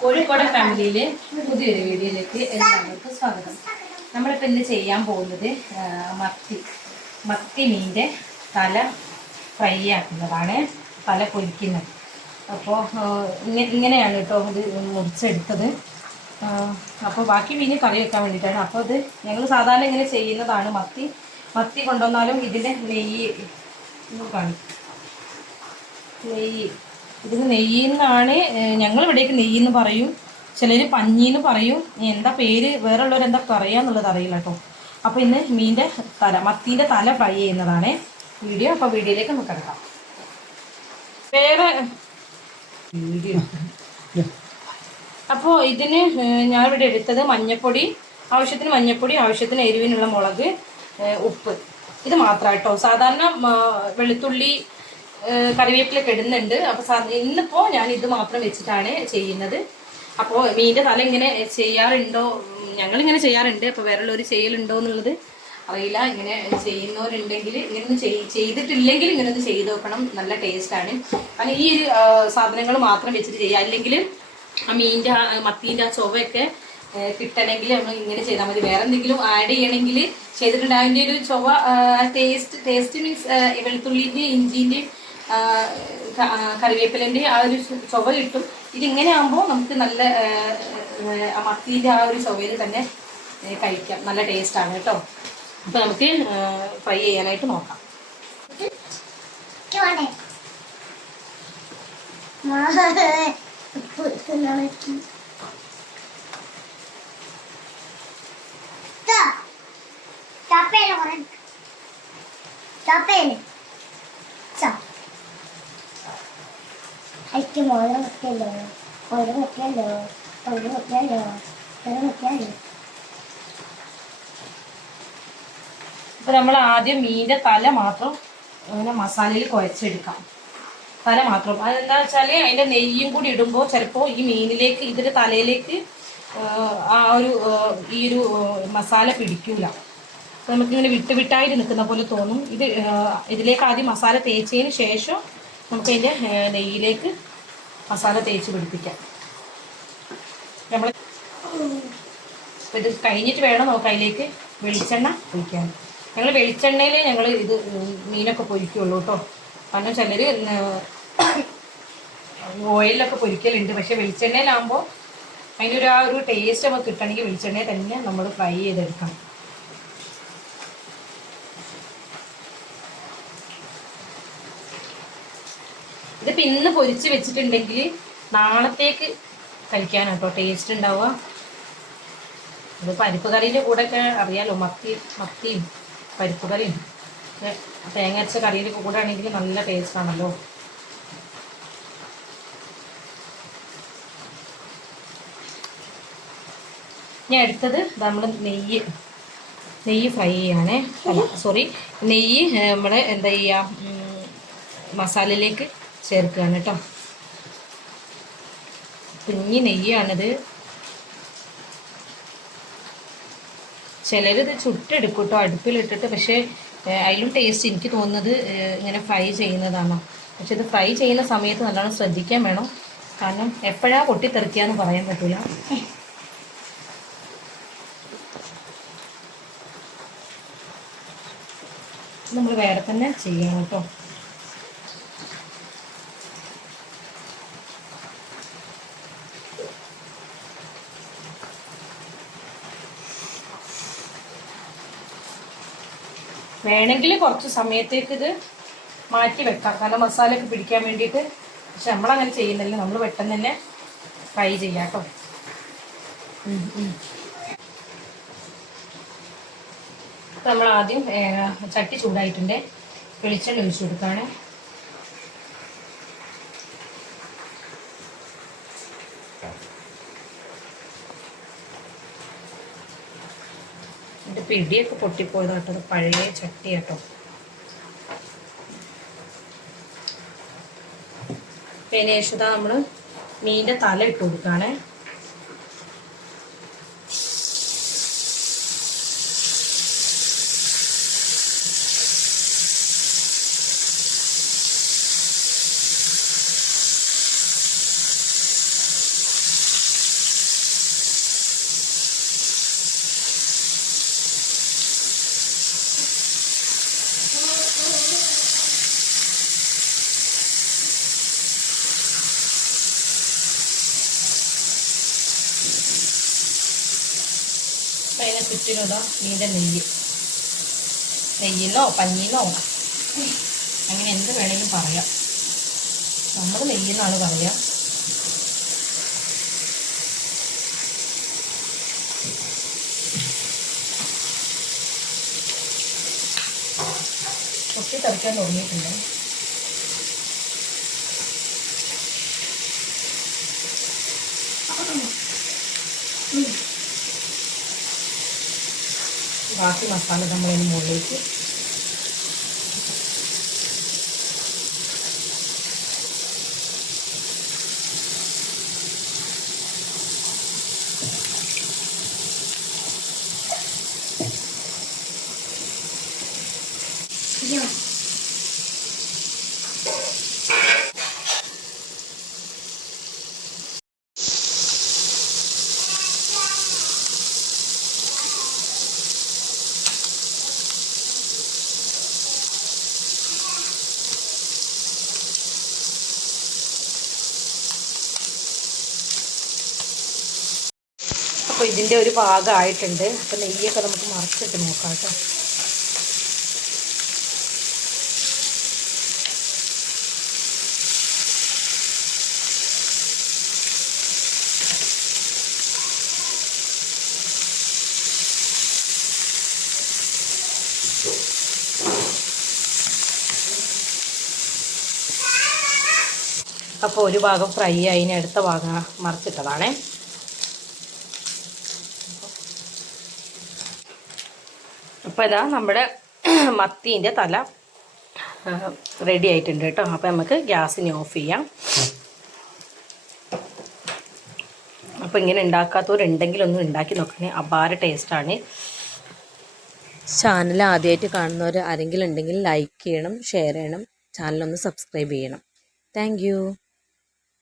കോഴിക്കോട് ഫാമിലിയിലെ പുതിയൊരു വീഡിയോയിലേക്ക് എല്ലാവർക്കും സ്വാഗതം. നമ്മളിപ്പോൾ ഇന്ന് ചെയ്യാൻ പോകുന്നത് മത്തി മത്തി മീന്റെ തല ഫ്രൈ ആക്കുന്നതാണ് തല പൊരിക്കുന്നത്. അപ്പോൾ ഇങ്ങനെയാണ് കേട്ടോ ഇത് മുറിച്ചെടുത്തത്. അപ്പോൾ ബാക്കി മീൻ കറി വെക്കാൻ വേണ്ടിയിട്ടാണ്. അപ്പോൾ ഇത് ഞങ്ങൾ സാധാരണ ഇങ്ങനെ ചെയ്യുന്നതാണ് മത്തി. മത്തി കൊണ്ടുവന്നാലും ഇതിന്റെ നെയ്യ് കാണും നെയ്യ്. ഇതിന് നെയ്യെന്നാണ് ഞങ്ങൾ ഇവിടേക്ക് നെയ്യെന്ന് പറയും. ചിലർ പഞ്ഞിന്ന് പറയും. എന്താ പേര്? വേറെ ഉള്ളവർ എന്താ പറയാന്നുള്ളത് അറിയില്ല കേട്ടോ. അപ്പോൾ ഇന്ന് മീന്റെ തല മത്തീന്റെ തല ഫ്രൈ ചെയ്യുന്നതാണ്. വീഡിയോ അപ്പോൾ വീഡിയോയിലേക്ക് നമുക്ക് കിടക്കാം. വേറെ വീഡിയോ. അപ്പോൾ ഇതിന് ഞാനിവിടെ എടുത്തത് മഞ്ഞപ്പൊടി ആവശ്യത്തിന് മഞ്ഞപ്പൊടി ആവശ്യത്തിന് എരിവിനുള്ള മുളക് ഉപ്പ്. ഇത് മാത്രമായിട്ടോ കേട്ടോ. സാധാരണ വെളുത്തുള്ളി ഏഹ്, കറിവേപ്പിലൊക്കെ ഇടുന്നുണ്ട്. അപ്പോൾ സാ ഇന്നിപ്പോൾ ഞാൻ ഇത് മാത്രം വെച്ചിട്ടാണ് ചെയ്യുന്നത്. അപ്പോൾ മീന്റെ തല ഇങ്ങനെ ചെയ്യാറുണ്ടോ? ഞങ്ങൾ ഇങ്ങനെ ചെയ്യാറുണ്ട്. അപ്പോൾ വേറെ ഉള്ളവർ ചെയ്യലുണ്ടോ എന്നുള്ളത് അറിയില്ല. ഇങ്ങനെ ചെയ്യുന്നവരുണ്ടെങ്കിൽ ഇങ്ങനെ ഒന്ന് ചെയ് ചെയ്തിട്ടില്ലെങ്കിൽ ഇങ്ങനെ ഒന്ന് ചെയ്ത് നോക്കണം. നല്ല ടേസ്റ്റാണ്. കാരണം ഈ ഒരു സാധനങ്ങൾ മാത്രം വെച്ചിട്ട് ചെയ്യുക അല്ലെങ്കിൽ ആ മീന്റെ ആ മത്തീന്റെ ആ ചൊവ്വയൊക്കെ കിട്ടണമെങ്കിൽ നമ്മൾ ഇങ്ങനെ ചെയ്താൽ മതി. വേറെ എന്തെങ്കിലും ആഡ് ചെയ്യണമെങ്കിൽ ചെയ്തിട്ടുണ്ട് അതിന്റെ ഒരു ചൊവ്വ ടേസ്റ്റ് ടേസ്റ്റ് മീൻസ് വെളുത്തുള്ളിന്റെയും ഇഞ്ചിന്റെയും കറിവേപ്പിലന്റെ ആ ഒരു ചുവ കിട്ടും. ഇതിങ്ങനെ ആകുമ്പോൾ നമുക്ക് നല്ല മത്തീന്റെ ആ ഒരു ചൊവയിൽ തന്നെ കഴിക്കാം. നല്ല ടേസ്റ്റാണ് കേട്ടോ. അപ്പോൾ നമുക്ക് ഫ്രൈ ചെയ്യാനായിട്ട് നോക്കാം. ഉപ്പ് no quiero, ahora no quiero, ahora no quiero. അപ്പോൾ നമ്മൾ ആദ്യം മീന്റെ തല മാത്രം അങ്ങനെ മസാലയിൽ കുഴച്ചെടുക്കാം. തല മാത്രം. അതെന്താ വെച്ചാൽ അതിന്റെ നെയ്യും കൂടി ഇടുമ്പോൾ ചിലപ്പോൾ ഈ മീനിലേക്ക് ഇതിന്റെ തലയിലേക്ക് ആ, ഒരു ഈ ഒരു മസാല പിടിക്കൂല. അപ്പോൾ നമുക്കിങ്ങനെ വിട്ട് വിട്ടായിട്ട് നിൽക്കുന്ന പോലെ തോന്നും. ഇത് ഇതിലേക്ക് ആദ്യം മസാല തേച്ചതിന് ശേഷം നമുക്ക് അതിന്റെ നെയ്യിലേക്ക് മസാല തേച്ച് പിടിപ്പിക്കാം. നമ്മൾ ഇത് കഴിഞ്ഞിട്ട് വേണം നമുക്ക് അതിലേക്ക് വെളിച്ചെണ്ണ ഒഴിക്കാൻ. ഞങ്ങൾ വെളിച്ചെണ്ണയിൽ ഞങ്ങൾ ഇത് മീനൊക്കെ പൊരിക്കുള്ളൂ കേട്ടോ. കാരണം ചിലർ ഓയിലൊക്കെ പൊരിക്കലുണ്ട്. പക്ഷെ വെളിച്ചെണ്ണയിലാകുമ്പോൾ അതിനൊരു ആ ഒരു ടേസ്റ്റ് നമുക്ക് കിട്ടണമെങ്കിൽ വെളിച്ചെണ്ണയിൽ തന്നെ നമ്മൾ ഫ്രൈ ചെയ്തെടുക്കണം. ഇതിപ്പോൾ ഇന്ന് പൊരിച്ച് വെച്ചിട്ടുണ്ടെങ്കിൽ നാളത്തേക്ക് കഴിക്കാനാട്ടോ ടേസ്റ്റ് ഉണ്ടാവുക. ഇത് പരിപ്പ് കറീന്റെ കൂടെ ഒക്കെ അറിയാലോ മത്തി മത്തിയും പരിപ്പ് കറിയും. തേങ്ങ അരച്ച കറിയുടെ കൂടെ ആണെങ്കിൽ നല്ല ടേസ്റ്റ് ആണല്ലോ. ഞാൻ എടുത്തത് നമ്മൾ നെയ്യ്. നെയ്യ് ഫ്രൈ ചെയ്യാണേ. സോറി നെയ്യ് നമ്മൾ എന്താ ചെയ്യുക മസാലയിലേക്ക് ചേർക്കുകയാണ് കേട്ടോ. കുഞ്ഞി നെയ്യാണിത്. ചിലരിത് ചുട്ടെടുക്കും കേട്ടോ അടുപ്പിലിട്ടിട്ട്. പക്ഷേ അതിലും ടേസ്റ്റ് എനിക്ക് തോന്നുന്നത് ഇങ്ങനെ ഫ്രൈ ചെയ്യുന്നതാണ്. പക്ഷെ ഇത് ഫ്രൈ ചെയ്യുന്ന സമയത്ത് നല്ലോണം ശ്രദ്ധിക്കാൻ വേണം. കാരണം എപ്പോഴാ പൊട്ടിത്തെറിക്കുകയെന്ന് പറയാൻ പറ്റില്ല നമ്മൾ വേറെ തന്നെ ചെയ്യണം കേട്ടോ. വേണമെങ്കിൽ കുറച്ച് സമയത്തേക്ക് ഇത് മാറ്റി വെക്കാം. കാരണം മസാലയൊക്കെ പിടിക്കാൻ വേണ്ടിയിട്ട്. പക്ഷെ നമ്മളങ്ങനെ ചെയ്യുന്നില്ല. നമ്മൾ പെട്ടെന്ന് തന്നെ ഫ്രൈ ചെയ്യാം കേട്ടോ. നമ്മൾ ആദ്യം ചട്ടി ചൂടായിട്ടുണ്ട്. വെളിച്ചെണ്ണ ഒഴിച്ചു കൊടുക്കുകയാണ്. എന്റെ ഇടിയൊക്കെ പൊട്ടിപ്പോയതാട്ടോ അത് പഴയ ചട്ടി കേട്ടോ. പിന്നെ ശേഷം നമ്മൾ മീന്റെ തല ഇട്ട് കൊടുക്കുകയാണേ ചുറ്റിനും ഇതാ മീന്റെ നെയ്യ്. നെയ്യിലോ പഞ്ഞിലോ അങ്ങനെ എന്ത് വേണമെങ്കിലും പറയാം. നമ്മൾ നെയ്യെന്നാണ് പറയാം. പൊട്ടിത്തെറിക്കാൻ തുടങ്ങിയിട്ടുണ്ട്. ബാക്കി മസാല നമ്മളതിന് മുകളിലേക്ക് അയ്യോ അപ്പോൾ ഇതിന്റെ ഒരു ഭാഗമായിട്ടുണ്ട്. അപ്പോൾ നെയ്യൊക്കെ നമുക്ക് മറിച്ചിട്ട് നോക്കാം കേട്ടോ. അപ്പോൾ ഒരു ഭാഗം ഫ്രൈ ആയി ഇനി അടുത്ത ഭാഗം മറിച്ചിട്ടതാണേ. അപ്പോൾ ഇതാ നമ്മുടെ മത്തീന്റെ തല റെഡി ആയിട്ടുണ്ട് കേട്ടോ. അപ്പോൾ നമുക്ക് ഗ്യാസിന് ഓഫ് ചെയ്യാം. അപ്പോൾ ഇങ്ങനെ ഉണ്ടാക്കാത്തവരുണ്ടെങ്കിൽ ഒന്ന് ഉണ്ടാക്കി നോക്കണേ. അപാര ടേസ്റ്റാണ് ചാനൽ ആദ്യമായിട്ട് കാണുന്നവർ ആരെങ്കിലും ഉണ്ടെങ്കിൽ ലൈക്ക് ചെയ്യണം ഷെയർ ചെയ്യണം. ചാനലൊന്ന് സബ്സ്ക്രൈബ് ചെയ്യണം. താങ്ക്